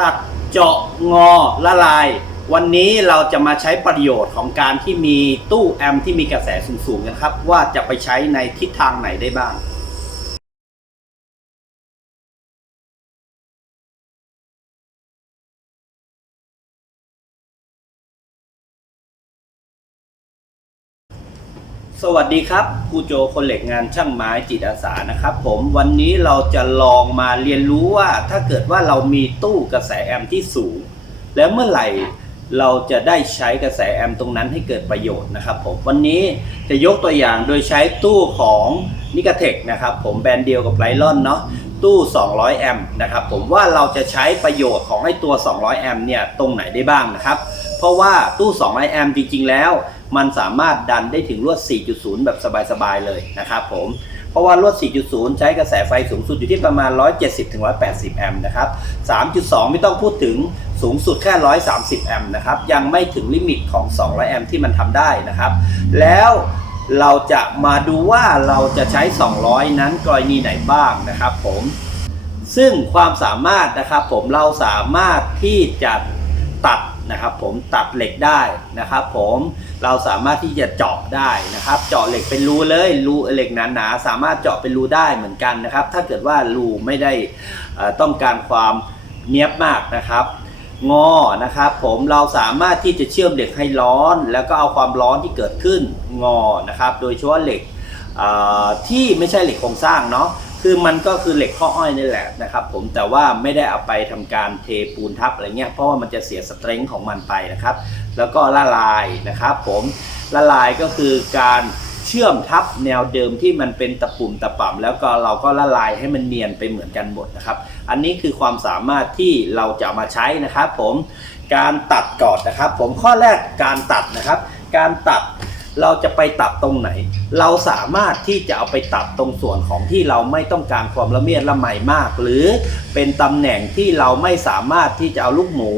ตัดเจาะงอละลาย วันนี้เราจะมาใช้ประโยชน์ของการที่มีตู้แอมที่มีกระแสสูงๆกันครับ ว่าจะไปใช้ในทิศทางไหนได้บ้าง สวัสดีครับครูโจคนเหล็กงานช่างไม้จิตอาสานะครับ ผมวันนี้เราจะลองมาเรียนรู้ว่าถ้าเกิดว่าเรามีตู้กระแสแอมป์ที่สูง แล้วเมื่อไหร่เราจะได้ใช้กระแสแอมป์ตรงนั้นให้เกิดประโยชน์นะครับผมวันนี้จะยกตัวอย่างโดยใช้ตู้ของนิก a เทคนะครับผมแบรนด์เดียวกับไลลอนเนาะตู้ 200 แอมป์นะครับผมว่าเราจะใช้ประโยชน์ของไอ้ตัว 200 แอมป์เนี่ยตรงไหนได้บ้างนะครับ เพราะว่าตู้ 200 แอมป์จริงๆแล้ว มันสามารถดันได้ถึงลวด 4.0 แบบสบายๆเลยนะครับผม เพราะว่าลวด 4.0 ใช้กระแสไฟสูงสุดอยู่ที่ประมาณ 170-180 แอมป์นะครับ 3.2 ไม่ต้องพูดถึงสูงสุดแค่ 130 แอมป์นะครับ ยังไม่ถึงลิมิตของ 200 แอมป์ที่มันทำได้นะครับ แล้วเราจะมาดูว่าเราจะใช้ 200 นั้นกรณีไหนบ้างนะครับผม ซึ่งความสามารถนะครับผมเราสามารถที่จะตัดนะครับผมตัดเหล็กได้นะครับผม เราสามารถที่จะเจาะได้นะครับ เจาะเหล็กเป็นรูเลยรูเหล็กหนาๆสามารถเจาะเป็นรูได้เหมือนกันนะครับ ถ้าเกิดว่ารูไม่ได้ต้องการความเนี้ยบมากนะครับ งอนะครับผมเราสามารถที่จะเชื่อมเหล็กให้ร้อน แล้วก็เอาความร้อนที่เกิดขึ้นงอนะครับ โดยเฉพาะเหล็กที่ไม่ใช่เหล็กโครงสร้างเนาะ คือมันก็คือเหล็กข้ออ้อยนี่แหละนะครับผมแต่ว่าไม่ได้เอาไปทำการเทปูนทับอะไรเงี้ยเพราะว่ามันจะเสียสเตรนท์ของมันไปนะครับ แล้วก็ละลายนะครับผมละลายก็คือการเชื่อมทับแนวเดิมที่มันเป็นตะปุ่มตะป่ำแล้วก็เราก็ละลายให้มันเนียนไปเหมือนกันหมดนะครับ อันนี้คือความสามารถที่เราจะมาใช้นะครับ ผมการตัดกอนนะครับ ผมข้อแรกการตัดนะครับ การตัด เราจะไปตัดตรงไหน เราสามารถที่จะเอาไปตัดตรงส่วนของที่เราไม่ต้องการความละเมียดละไมมาก หรือเป็นตำแหน่งที่เราไม่สามารถที่จะเอาลูกหมู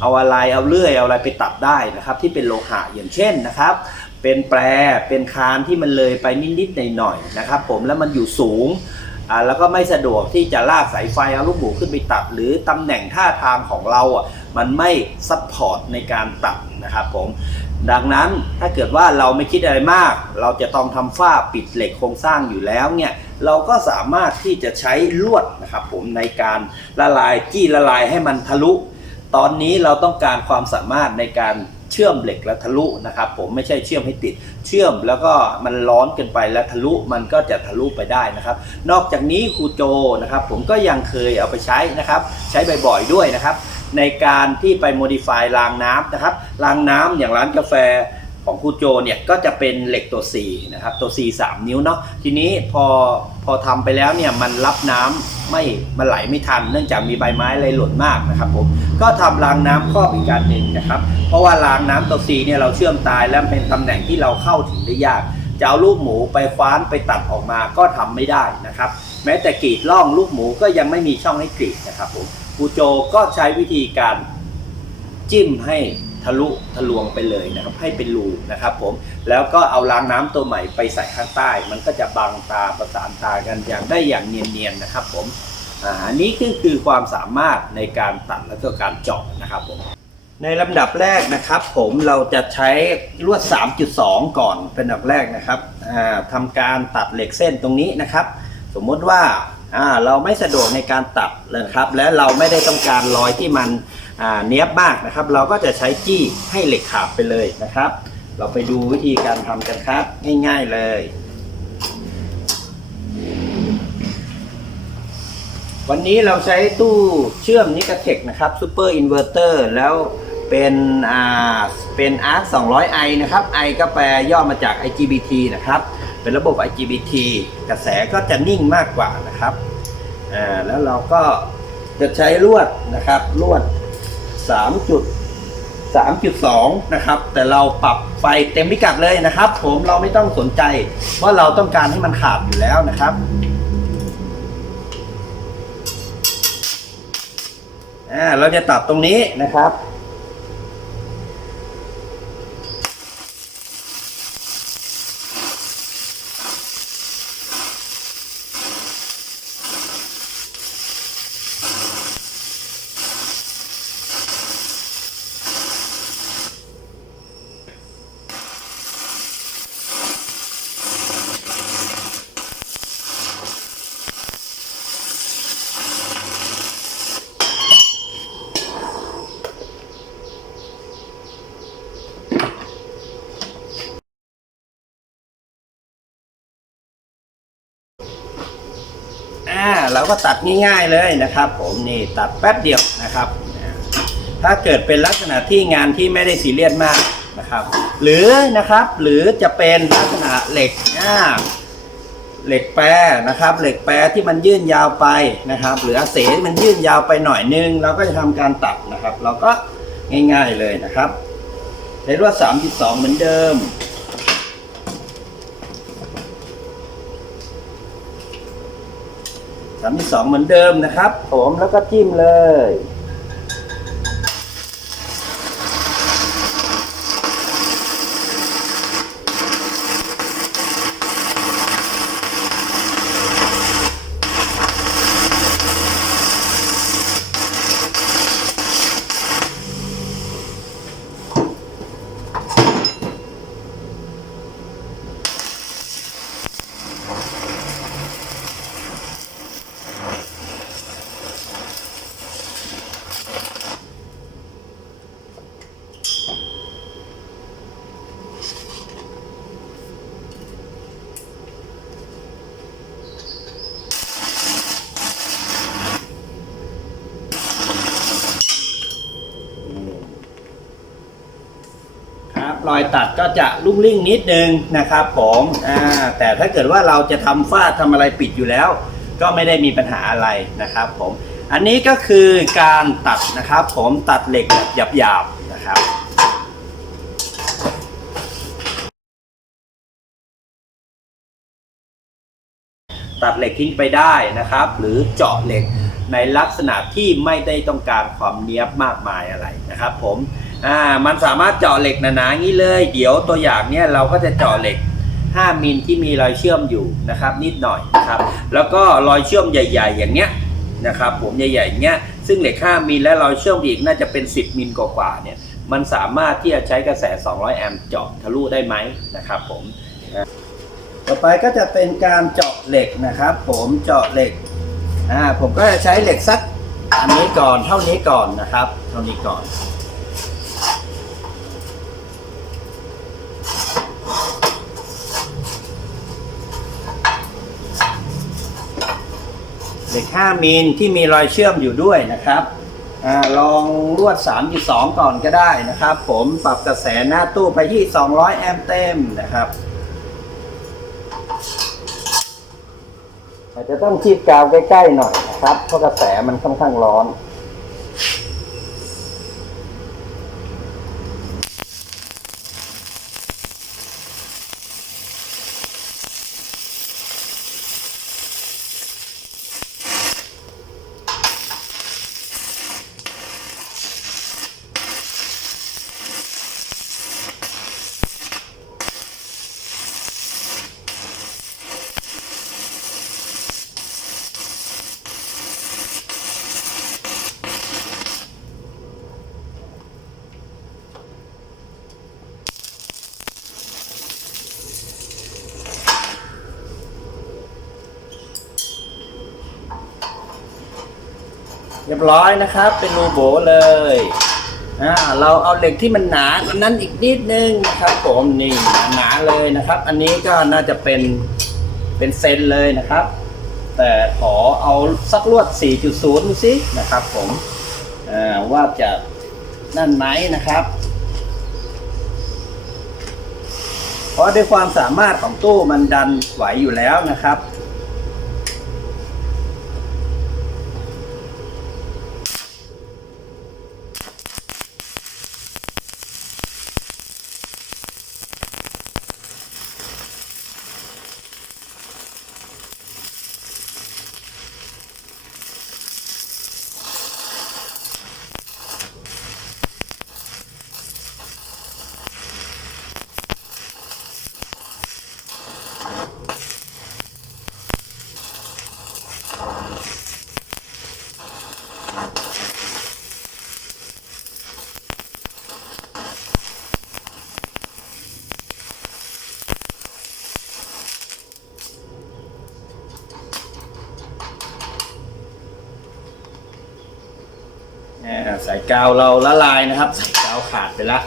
เอาอะไรเอาเลื่อยเอาอะไรไปตัดได้นะครับ ที่เป็นโลหะอย่างเช่นนะครับ เป็นแปรเป็นคานที่มันเลยไปนิดๆหน่อยๆนะครับ ผมแล้วมันอยู่สูงอ่าแล้วก็ไม่สะดวกที่จะลากสายไฟเอาลูกหมูขึ้นไปตัด หรือตำแหน่งท่าทางของเราอะมันไม่ซัพพอร์ตในการตัดนะครับผม ดังนั้นถ้าเกิดว่าเราไม่คิดอะไรมาก เราจะต้องทำฝ้าปิดเหล็กโครงสร้างอยู่แล้วเนี่ยเราก็สามารถที่จะใช้ลวดนะครับผมในการละลายจี้ละลายให้มันทะลุ ตอนนี้เราต้องการความสามารถในการเชื่อมเหล็กและทะลุนะครับ ผมไม่ใช่เชื่อมให้ติด เชื่อมแล้วก็มันร้อนเกินไปแล้วทะลุมันก็จะทะลุไปได้นะครับ นอกจากนี้ครูโจนะครับ ผมก็ยังเคยเอาไปใช้นะครับ ใช้บ่อยๆด้วยนะครับ ในการที่ไป modify รางน้ำนะครับ รางน้ำอย่างร้านกาแฟของครูโจเนี่ยก็จะเป็นเหล็กตัว4นะครับตัว 4 3 นิ้วเนาะทีนี้พอพอทำไปแล้วเนี่ยมันรับน้ำไม่มันไหลไม่ทัน เนื่องจากมีใบไม้อะไรหล่นมากนะครับผมก็ทำรางน้ำครอบอีกการหนึ่งนะครับเพราะว่ารางน้ำตัว4เนี่ยเราเชื่อมตายแล้วเป็นตำแหน่งที่เราเข้าถึงได้ยากจะเอาลูกหมูไปคว้านไปตัดออกมาก็ทำไม่ได้นะครับ แม้แต่กรีดล่องลูกหมูก็ยังไม่มีช่องให้กรีดนะครับผม รูโจก็ใช้วิธีการจิ้มให้ทะลุทะลวงไปเลยนะครับให้เป็นรูนะครับผมแล้วก็เอารางน้ำตัวใหม่ไปใส่ข้างใต้ มันก็จะบังตาประสานตากันอย่างได้อย่างเนียนๆนะครับผมอันนี้คือคือความสามารถในการตัดแล้วก็การเจาะนะครับผมในลำดับแรกนะครับผมเราจะใช้ลวด 3.2 ก่อนเป็นอันดับแรกนะครับทำการตัดเหล็กเส้นตรงนี้นะครับ สมมติว่า อ่าเราไม่สะดวกในการตัดเลยครับ และเราไม่ได้ต้องการรอยที่มันอ่าเนี้ยบมากนะครับ เราก็จะใช้จี้ให้เหล็กขาดไปเลยนะครับ เราไปดูวิธีการทำกันครับ ง่ายๆเลยวันนี้เราใช้ตู้เชื่อมนิก a เทคนะครับซูเปอร์อินเวอร์เตอร์แล้วเป็นอ่าเป็น ARC 200i นะครับ i ก็แปลย่อมาจาก IGBT นะครับ เป็นระบบ IGBT กระแสก็จะนิ่งมากกว่านะครับอ่าแล้วเราก็จะใช้ลวดนะครับลวด3จุด3.2 นะครับ แต่เราปรับไฟเต็มพิกัดเลยนะครับ ผมเราไม่ต้องสนใจว่าเราต้องการให้มันขาดอยู่แล้วนะครับอ่าเราจะตัดตรงนี้นะครับ เราก็ตัดง่ายๆเลยนะครับ ผมนี่ตัดแป๊บเดียวนะครับ ถ้าเกิดเป็นลักษณะที่งานที่ไม่ได้ซีเรียสมากนะครับ หรือนะครับหรือจะเป็นลักษณะเหล็กอ่าเหล็กแปรนะครับ เหล็กแปรที่มันยื่นยาวไปนะครับ หรืออาเสมันยื่นยาวไปหน่อยนึงเราก็จะทำการตัดนะครับ เราก็ง่ายๆเลยนะครับใช้ลวด32 เหมือนเดิม สามที่สองเหมือนเดิมนะครับ ผมแล้วก็จิ้มเลย ค รอยตัดก็จะลุ่งลิ่งนิดนึงนะครับผมอ่าแต่ถ้าเกิดว่าเราจะทำฝ้าทำอะไรปิดอยู่แล้ว ก็ไม่ได้มีปัญหาอะไรนะครับผมอันนี้ก็คือการตัดนะครับ ผมตัดเหล็กแบบหยาบๆนะครับตัดเหล็กทิ้งไปได้นะครับ หรือเจาะเหล็กในลักษณะที่ไม่ได้ต้องการความเนี้ยบมากมายอะไรนะครับ ผม อ่ามันสามารถเจาะเหล็กหนาๆอย่างนี้เลย เดี๋ยวตัวอย่างเนี้ยเราก็จะเจาะเหล็ก 5มิลที่มีรอยเชื่อมอยู่นะครับนิดหน่อยนะครับ แล้วก็รอยเชื่อมใหญ่ ๆ อย่างเนี้ยนะครับผมใหญ่ๆอย่างเงี้ยซึ่งเหล็ก 5มิลและรอยเชื่อมอีกน่าจะเป็น 10มิลกว่าๆเนี่ยมันสามารถที่จะใช้กระแส 200 แอมป์เจาะทะลุได้ไหมนะครับผมต่อไปก็จะเป็นการเจาะเหล็กนะครับ ผมเจาะเหล็กอ่าผมก็จะใช้เหล็กสักอันนี้ก่อนเท่านี้ก่อนนะครับ เท่านี้ก่อน เหล็ก 5 มิลที่มีรอยเชื่อมอยู่ด้วยนะครับอลองลวด 3.2 ก่อนก็ได้นะครับ ผมปรับกระแสหน้าตู้ไปที่ 200 แอมป์เต็มนะครับอาจจะต้องคีบกาวใกล้ๆหน่อยนะครับเพราะกระแสมันค่อนข้างร้อน รียบร้อยนะครับ เป็นรูโบเลยอ่าเราเอาเหล็กที่มันหนากว่านั้นอีกนิดนึงนะครับ ผมนี่หนาๆเลยนะครับ อันนี้ก็น่าจะเป็นเป็นเซนเลยนะครับ แต่ขอเอาสักลวด 4.0ดูสินะครับ ผมอ่าว่าจะนั่นไหมนะครับเพราะด้วยความสามารถของตู้มันดันไหวอยู่แล้วนะครับ เนี่ยใส่กาวเราละลายนะครับใส่กาวขาดไปละ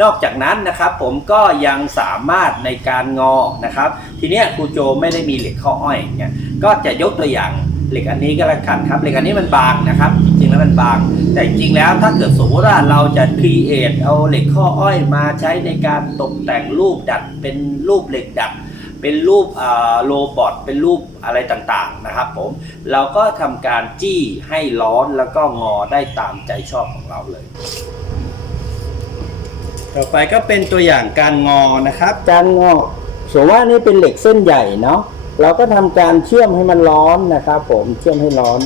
นอกจากนั้นนะครับผมก็ยังสามารถในการงอนะครับ ทีเนี้ยครูโจไม่ได้มีเหล็กข้ออ้อยเนี่ยก็จะยกตัวอย่างเหล็กอันนี้ก็แล้วกันครับเหล็กอันนี้มันบางนะครับ จริงๆแล้วมันบาง แต่จริงๆแล้วถ้าเกิดสมมติว่าเราจะครีเอทเอาเหล็กข้ออ้อยมาใช้ในการตกแต่งรูปดัดเป็นรูปเหล็กดัด เป็นรูปโรบอทเป็นรูปอะไรต่างๆนะครับผมเราก็ทำการจี้ให้ร้อนแล้วก็งอได้ตามใจชอบของเราเลย ต่อไปก็เป็นตัวอย่างการงอนะครับ การงอสมมติว่านี่เป็นเหล็กเส้นใหญ่เนาะเราก็ทำการเชื่อมให้มันร้อนนะครับ ผมเชื่อมให้ร้อน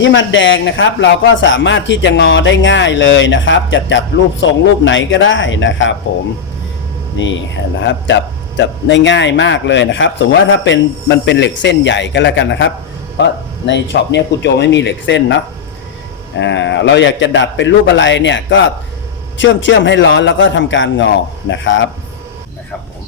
ที่มันแดงนะครับ เราก็สามารถที่จะงอได้ง่ายเลยนะครับ จะจัดรูปทรงรูปไหนก็ได้นะครับ ผมนี่นะครับจับจับได้ง่ายมากเลยนะครับ สมมติว่าถ้าเป็นมันเป็นเหล็กเส้นใหญ่ก็แล้วกันนะครับ เพราะในช็อปเนี้ยครูโจไม่มีเหล็กเส้นเนาะอ่าเราอยากจะดัดเป็นรูปอะไรเนี่ยก็เชื่อมเชื่อมให้ร้อนแล้วก็ทำการงอนะครับนะครับผม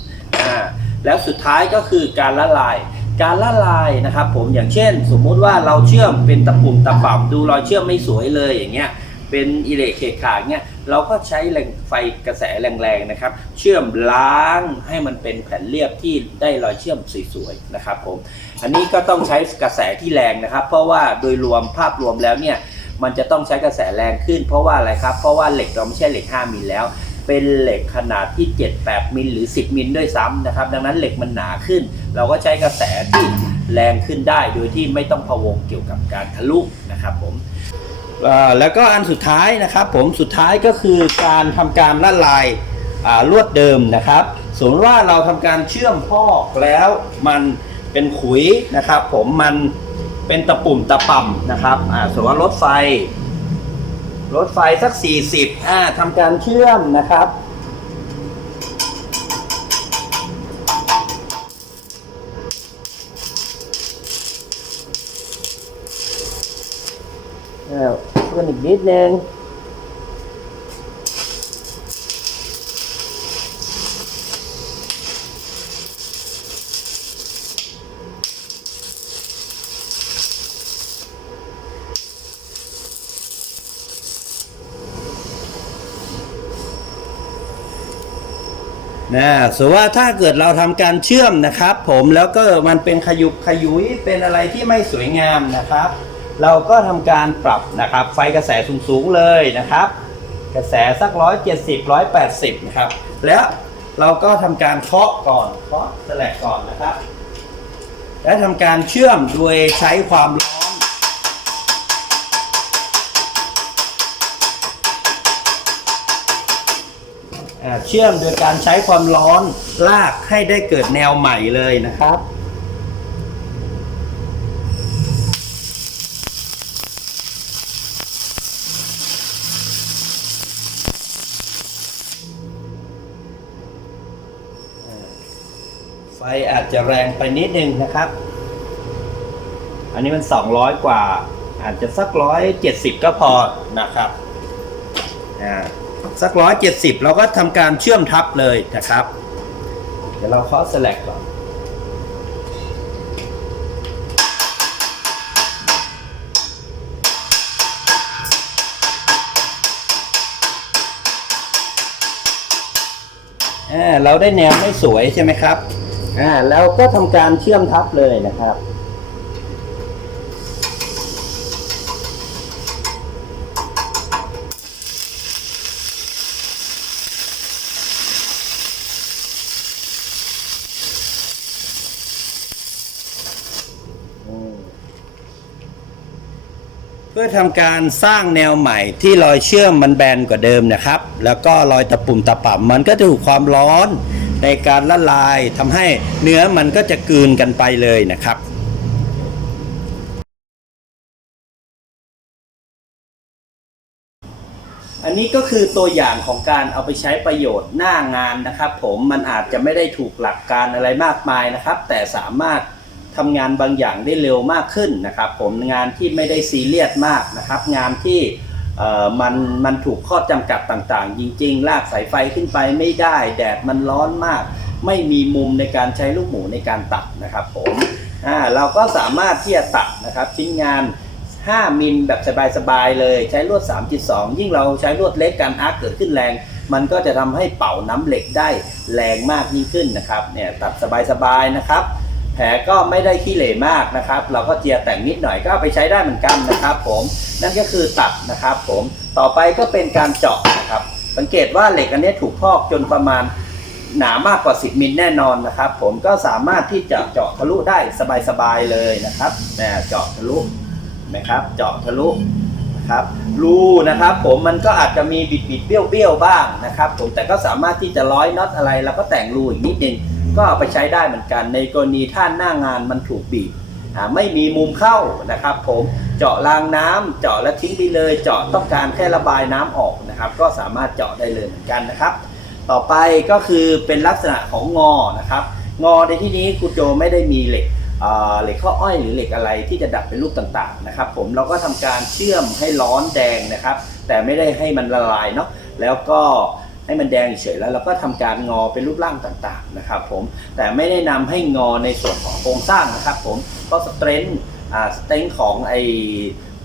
อ่าแล้วสุดท้ายก็คือการละลาย การละลายนะครับผมอย่างเช่น สมมุติว่าเราเชื่อมเป็นตะปุ่มตะป่ำดูรอยเชื่อมไม่สวยเลยอย่างเงี้ยเป็นอิเล็กเคขาเงี้ยเราก็ใช้แรงไฟกระแสแรงๆนะครับ เชื่อมล้างให้มันเป็นแผ่นเรียบที่ได้รอยเชื่อมสวยๆนะครับผมอันนี้ก็ต้องใช้กระแสที่แรงนะครับ เพราะว่าโดยรวมภาพรวมแล้วเนี่ยมันจะต้องใช้กระแสแรงขึ้น เพราะว่าอะไรครับเพราะว่าเหล็กเราไม่ใช่เหล็ก 5มิลแล้ว เป็นเหล็กขนาดที่ 7-8 มิลหรือ 10 มิลด้วยซ้ำนะครับ ดังนั้นเหล็กมันหนาขึ้น เราก็ใช้กระแสที่แรงขึ้นได้โดยที่ไม่ต้องพะวงเกี่ยวกับการทะลุนะครับผมแล้วก็อันสุดท้ายนะครับผมสุดท้ายก็คือการทำการละลายลวดเดิมนะครับสมมติว่าเราทำการเชื่อมพอกแล้วมันเป็นขุยนะครับ ผมมันเป็นตะปุ่มตะป่ำนะครับสมมติว่ารถไฟ รถไฟสัก 40 อ่าทำการเชื่อมนะครับเออเพิ่มอีกนิดนึง นะสมมติว่าถ้าเกิดเราทำการเชื่อมนะครับ ผมแล้วก็มันเป็นขยุกขยุยเป็นอะไรที่ไม่สวยงามนะครับ เราก็ทำการปรับนะครับ ไฟกระแสสูงๆเลยนะครับ กระแสสักร้อยเจ็ดสิบร้อยแปดสิบนะครับ แล้วเราก็ทำการเคาะก่อนเคาะแสลกก่อนนะครับ และทำการเชื่อมโดยใช้ความร้อน เชื่อมโดยการใช้ความร้อนลากให้ได้เกิดแนวใหม่เลยนะครับไฟอาจจะแรงไปนิดนึงนะครับ อันนี้มัน 200 กว่า อาจจะสักร้อยเจ็ดสิบก็พอนะครับ อ่า สักร้อยเจ็ดสิบเราก็ทำการเชื่อมทับเลยนะครับ เดี๋ยวเราเคาะสลักก่อนอ่าเราได้แนวไม่สวยใช่ไหมครับ อ่า แล้วก็ทำการเชื่อมทับเลยนะครับ พื่อทำการสร้างแนวใหม่ที่รอยเชื่อมมันแบนกว่าเดิมนะครับ แล้วก็รอยตะปุ่มตะป่ำมันก็จะถูกความร้อนในการละลายทำให้เนื้อมันก็จะกลืนกันไปเลยนะครับอันนี้ก็คือตัวอย่างของการเอาไปใช้ประโยชน์หน้างานนะครับ ผมมันอาจจะไม่ได้ถูกหลักการอะไรมากมายนะครับ แต่สามารถ ทำงานบางอย่างได้เร็วมากขึ้นนะครับผมงานที่ไม่ได้ซีเรียสมากนะครับ งานที่มันมันถูกข้อจำกัดต่างๆ จริงๆ ลากสายไฟขึ้นไปไม่ได้ แดดมันร้อนมาก ไม่มีมุมในการใช้ลูกหมูในการตัดนะครับผมอ่าเราก็สามารถที่จะตัดนะครับชิ้นงาน 5 มิลแบบสบายๆเลยใช้ลวด 3.2 ยิ่งเราใช้ลวดเล็กการอาร์คเกิดขึ้นแรง มันก็จะทำให้เป่าน้ำเหล็กได้แรงมากยิ่งขึ้นนะครับเนี่ยตัดสบายๆนะครับ แผลก็ไม่ได้ขี้เหร่มากนะครับ เราก็เจียแต่งนิดหน่อยก็เอาไปใช้ได้เหมือนกันนะครับ ผมนั่นก็คือตัดนะครับ ผมต่อไปก็เป็นการเจาะนะครับ สังเกตว่าเหล็กอันนี้ถูกพอกจนประมาณหนามากกว่า 10 มิลแน่นอนนะครับ ผมก็สามารถที่จะเจาะทะลุได้สบายๆเลยนะครับเนี่ยเจาะทะลุนะครับ เจาะทะลุนะครับรูนะครับ ผมมันก็อาจจะมีบิดบิดๆเบี้ยวเบี้ยวๆบ้างนะครับ ผมแต่ก็สามารถที่จะร้อยน็อตอะไร แล้วก็แต่งรูอีกนิดนึง ก็เอาไปใช้ได้เหมือนกัน ในกรณีถ้าหน้างานมันถูกบีบไม่มีมุมเข้านะครับ ผมเจาะรางน้ำเจาะแล้วทิ้งไปเลย เจาะต้องการแค่ระบายน้ำออกนะครับ ก็สามารถเจาะได้เลยเหมือนกันนะครับ ต่อไปก็คือเป็นลักษณะของงอนะครับ งอในที่นี้ครูโจไม่ได้มีเหล็กอ่าเหล็กข้ออ้อยหรือเหล็กอะไรที่จะดัดเป็นรูปต่างๆนะครับ ผมเราก็ทำการเชื่อมให้ร้อนแดงนะครับ แต่ไม่ได้ให้มันละลายเนาะแล้วก็ ให้มันแดงเฉยแล้วเราก็ทำการงอเป็นรูปร่างต่างๆนะครับผมแต่ไม่ได้นำให้งอในส่วนของโครงสร้างนะครับผมเพราะสเตรนท์อ่าสเตรนท์ของไอ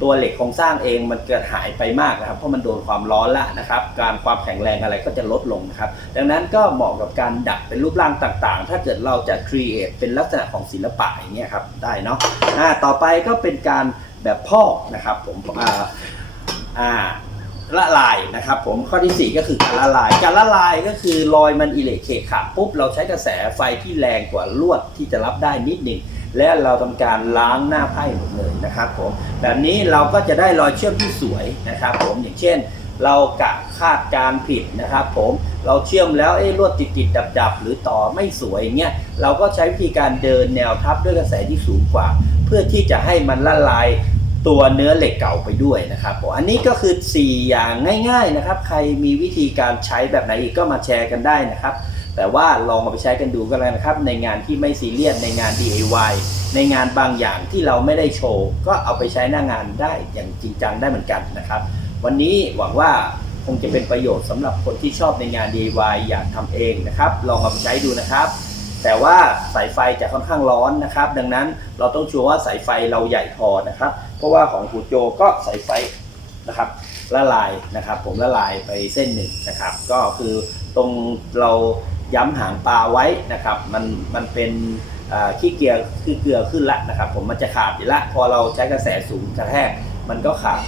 ตัวเหล็กโครงสร้างเองมันเกิดหายไปมากนะครับ เพราะมันโดนความร้อนละนะครับ การความแข็งแรงอะไรก็จะลดลงนะครับ ดังนั้นก็เหมาะกับการดัดเป็นรูปร่างต่างๆ ถ้าเกิดเราจะ create เป็นลักษณะของศิลปะอย่างเงี้ยครับได้เนาะอ่าต่อไปก็เป็นการแบบพอกนะครับผมอ่าอ่า ละลายนะครับผมข้อที่ 4 ก็คือการละลาย การละลายก็คือรอยมันอิเล็กเคขาดปุ๊บเราใช้กระแสไฟที่แรงกว่าลวดที่จะรับได้นิดหนึ่งและเราทำการล้างหน้าไพ่หมดเลยนะครับผมแบบนี้เราก็จะได้รอยเชื่อมที่สวยนะครับผมอย่างเช่น เรากะคาดการผิดนะครับผมเราเชื่อมแล้วเอ้ลวดติดติดดับดับหรือต่อไม่สวยเงี้ยเราก็ใช้วิธีการเดินแนวทับด้วยกระแสที่สูงกว่า เพื่อที่จะให้มันละลาย ตัวเนื้อเหล็กเก่าไปด้วยนะครับผมอันนี้ก็คือ 4 อย่างง่ายๆนะครับ ใครมีวิธีการใช้แบบไหนอีกก็มาแชร์กันได้นะครับ แต่ว่าลองเอาไปใช้กันดูก็แล้วนะครับ ในงานที่ไม่ซีเรียสในงาน DIY ในงานบางอย่างที่เราไม่ได้โชว์ ก็เอาไปใช้หน้างานได้อย่างจริงจังได้เหมือนกันนะครับ วันนี้หวังว่าคงจะเป็นประโยชน์สำหรับคนที่ชอบในงาน DIY อยากทำเองนะครับ ลองเอาไปใช้ดูนะครับ แต่ว่าสายไฟจะค่อนข้างร้อนนะครับ ดังนั้นเราต้องชัวร์ว่าสายไฟเราใหญ่พอนะครับ เพราะว่าของคูโจก็สายไฟนะครับละลายนะครับ ผมละลายไปเส้นหนึ่งนะครับ ก็คือตรงเราย้ำหางปลาไว้นะครับ มันมันเป็นขี้เกียร์คือเกลือขึ้นละนะครับ ผมมันจะขาดอยู่ละพอเราใช้กระแสสูงกระแทกมันก็ขาด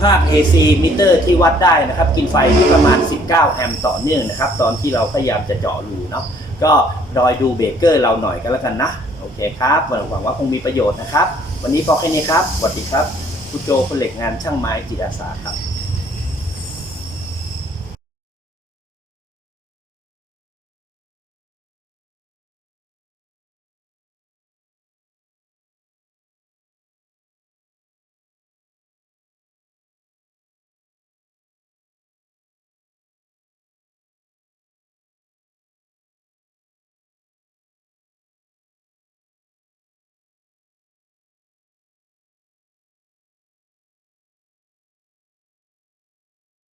ภาค AC มิเตอร์ที่วัดได้นะครับ กินไฟที่ประมาณ 19 แอมป์ต่อเนื่องนะครับ ตอนที่เราพยายามจะเจาะรูเนาะ ก็รอยดูเบเกอร์เราหน่อยก็แล้วกันนะโอเคครับหวังว่าคงมีประโยชน์นะครับ วันนี้พอแค่นี้ครับสวัสดีครับคุณโจคนเหล็กงานช่างไม้จิตอาสาครับ